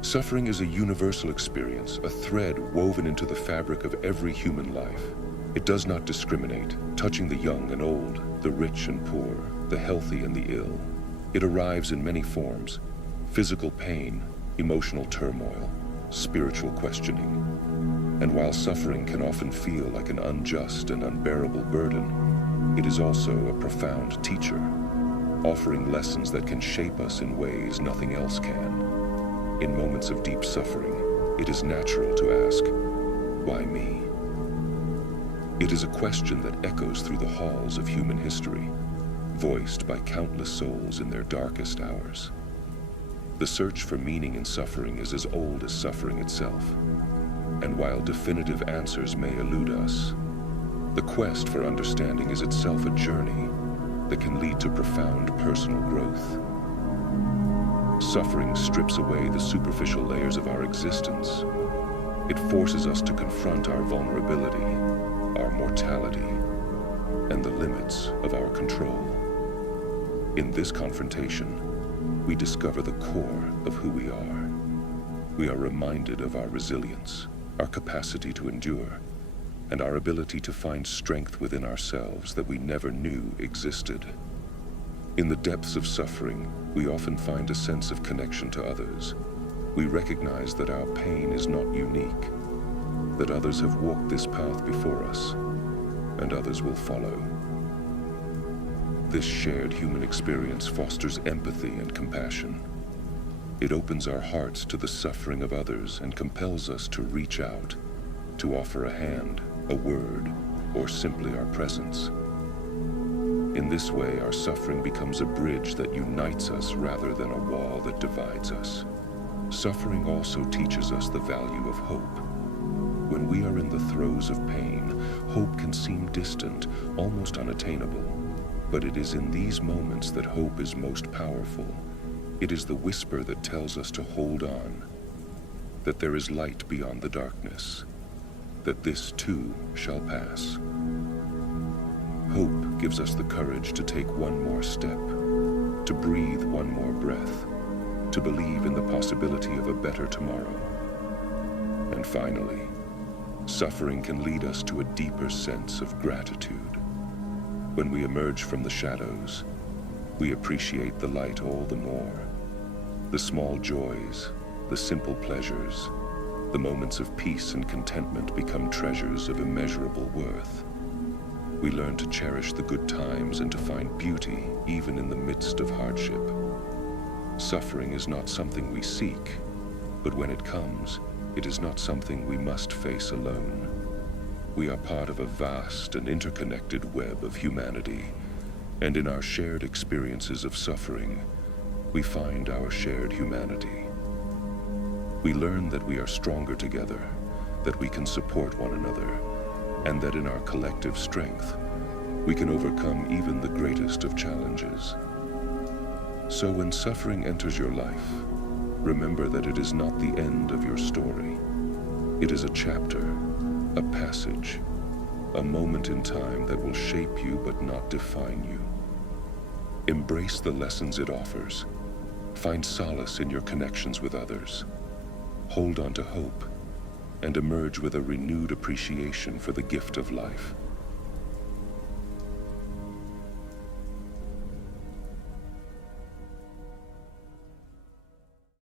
Suffering is a universal experience, a thread woven into the fabric of every human life. It does not discriminate, touching the young and old, the rich and poor, the healthy and the ill. It arrives in many forms: physical pain, emotional turmoil, spiritual questioning. And while suffering can often feel like an unjust and unbearable burden, it is also a profound teacher, offering lessons that can shape us in ways nothing else can. In moments of deep suffering, it is natural to ask, why me? It is a question that echoes through the halls of human history, voiced by countless souls in their darkest hours. The search for meaning in suffering is as old as suffering itself. And while definitive answers may elude us, the quest for understanding is itself a journey that can lead to profound personal growth. Suffering strips away the superficial layers of our existence. It forces us to confront our vulnerability, our mortality, and the limits of our control. In this confrontation, we discover the core of who we are. We are reminded of our resilience, our capacity to endure, and our ability to find strength within ourselves that we never knew existed. In the depths of suffering, we often find a sense of connection to others. We recognize that our pain is not unique, that others have walked this path before us, and others will follow. This shared human experience fosters empathy and compassion. It opens our hearts to the suffering of others and compels us to reach out, to offer a hand, a word, or simply our presence. In this way, our suffering becomes a bridge that unites us rather than a wall that divides us. Suffering also teaches us the value of hope. When we are in the throes of pain, hope can seem distant, almost unattainable. But it is in these moments that hope is most powerful. It is the whisper that tells us to hold on, that there is light beyond the darkness, that this too shall pass. Hope gives us the courage to take one more step, to breathe one more breath, to believe in the possibility of a better tomorrow. And finally, suffering can lead us to a deeper sense of gratitude. When we emerge from the shadows, we appreciate the light all the more. The small joys, the simple pleasures, the moments of peace and contentment become treasures of immeasurable worth. We learn to cherish the good times and to find beauty even in the midst of hardship. Suffering is not something we seek, but when it comes, it is not something we must face alone. We are part of a vast and interconnected web of humanity, and in our shared experiences of suffering, we find our shared humanity. We learn that we are stronger together, that we can support one another, and that in our collective strength, we can overcome even the greatest of challenges. So when suffering enters your life, remember that it is not the end of your story. It is a chapter, a passage, a moment in time that will shape you but not define you. Embrace the lessons it offers. Find solace in your connections with others. Hold on to hope and emerge with a renewed appreciation for the gift of life.